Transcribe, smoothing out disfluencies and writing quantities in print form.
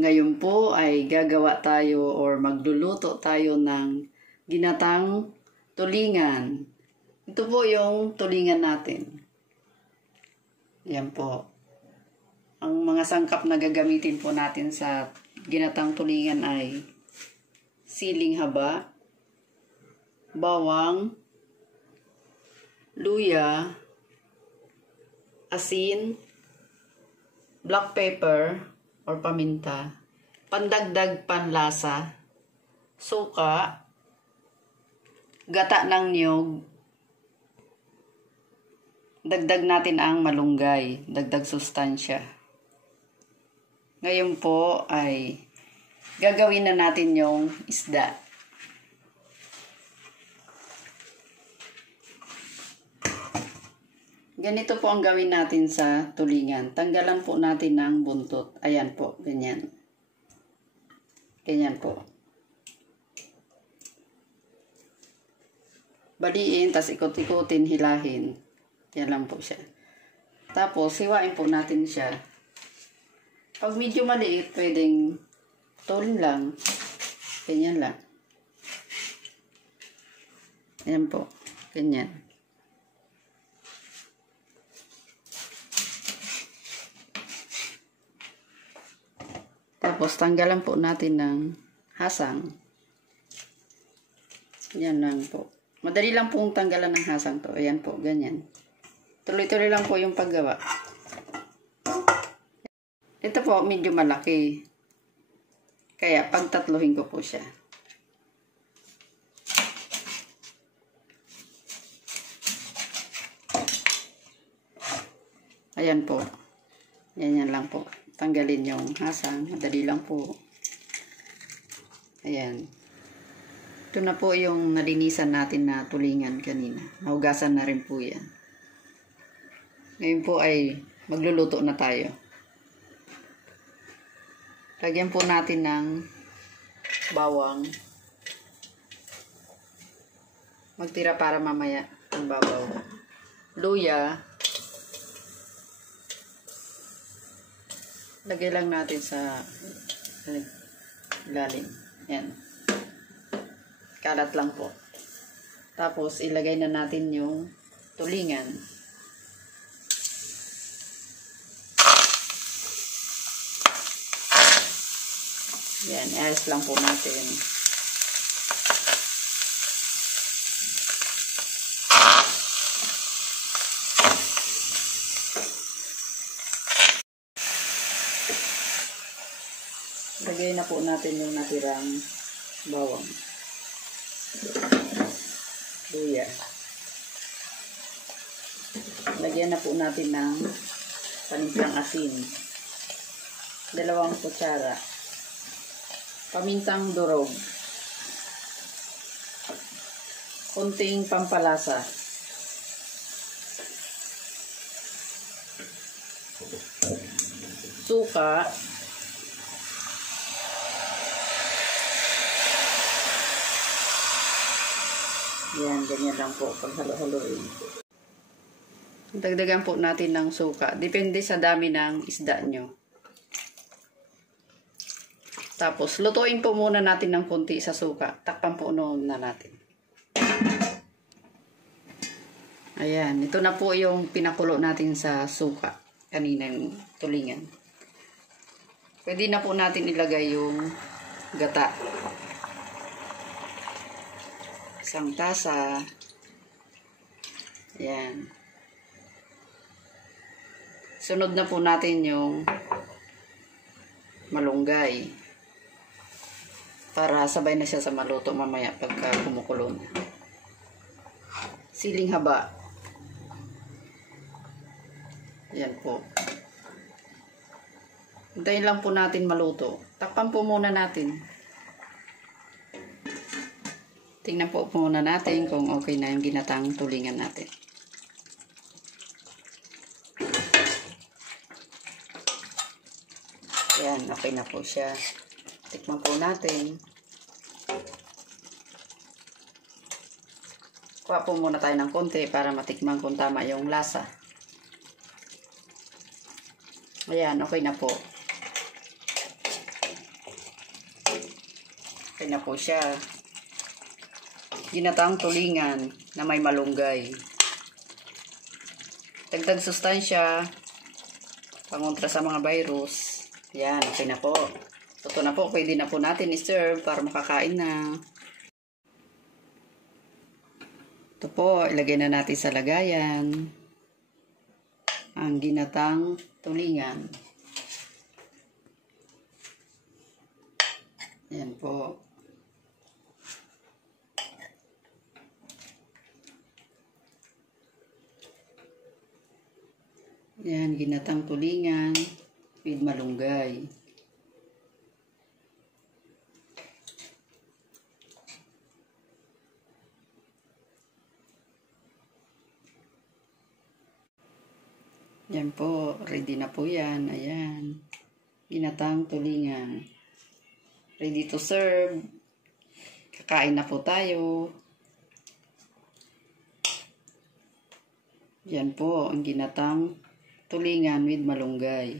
Ngayon po ay gagawa tayo or magluluto tayo ng ginatang tulingan. Ito po yung tulingan natin. Yan po. Ang mga sangkap na gagamitin po natin sa ginatang tulingan ay siling haba, bawang, luya, asin, black pepper or paminta, pandagdag panlasa, suka, gata ng niyog, dagdag natin ang malunggay, dagdag sustansya. Ngayon po ay gagawin na natin yung isda. Ganito po ang gawin natin sa tulingan. Tanggalan po natin ng buntot. Ayan po, ganyan. Ganyan po. Baliin, tas ikot-ikutin, hilahin. Yan lang po siya. Tapos, hiwain po natin siya. Pag medyo maliit, pwedeng tulin lang. Ganyan lang. Ayan po. Ganyan. Tapos, tanggalan po natin ng hasang. Yan lang po. Madali lang pong tanggalan ng hasang to. Ayan po, ganyan. Tuloy-tuloy lang po yung paggawa. Ito po, medyo malaki. Kaya, pagtatluhin ko po siya. Ayan po. Yan lang po. Tanggalin yung hasang. Madali lang po. Ayan. Ito na po yung nalinisan natin na tulingan kanina. Nahugasan na rin po yan. Ngayon po ay magluluto na tayo. Lagyan po natin ng bawang. Magtira para mamaya ang babaw. Luya. Lagay lang natin sa ilalim. Yan. Kalat lang po. Tapos, ilagay na natin yung tulingan. Yan. Ayos lang po natin. Lagay na po natin yung natirang bawang. Luya. Lagyan na po natin ng panimplang asin. 2 kutsara. Pamintang durog. Kunting pampalasa. Suka. Yan, ganyan lang po. Paghalo-haloin. Dagdagan po natin ng suka. Depende sa dami ng isda nyo. Tapos, lutuin po muna natin ng konti sa suka. Takpan po na natin. Ayan. Ito na po yung pinakulo natin sa suka. Kanina yung tulingan. Pwede na po natin ilagay yung gata. Isang tasa. Ayan. Sunod na po natin yung malunggay. Para sabay na siya sa maluto mamaya pagka kumukulo na. Siling haba. Ayan po. Hintayin lang po natin maluto. Takpan po muna natin. Tingnan po muna natin kung okay na yung ginatang tulingan natin. Ayan, okay na po siya. Tikman po natin. Kuha po muna tayo ng konti para matikman kung tama yung lasa. Ayan, okay na po. Okay na po siya. Ginataang tulingan na may malunggay. Dagdag sustansya, pangontra sa mga virus. Yan, okay na po. Ito na po, pwede na po natin i-serve para makakain na. Ito po, ilagay na natin sa lagayan ang ginatang tulingan. Yan po. Yan, ginatang tulingan with malunggay. Yan po, ready na po yan. Ayan, ginatang tulingan. Ready to serve. Kakain na po tayo. Yan po, ang ginatang tulingan with malunggay.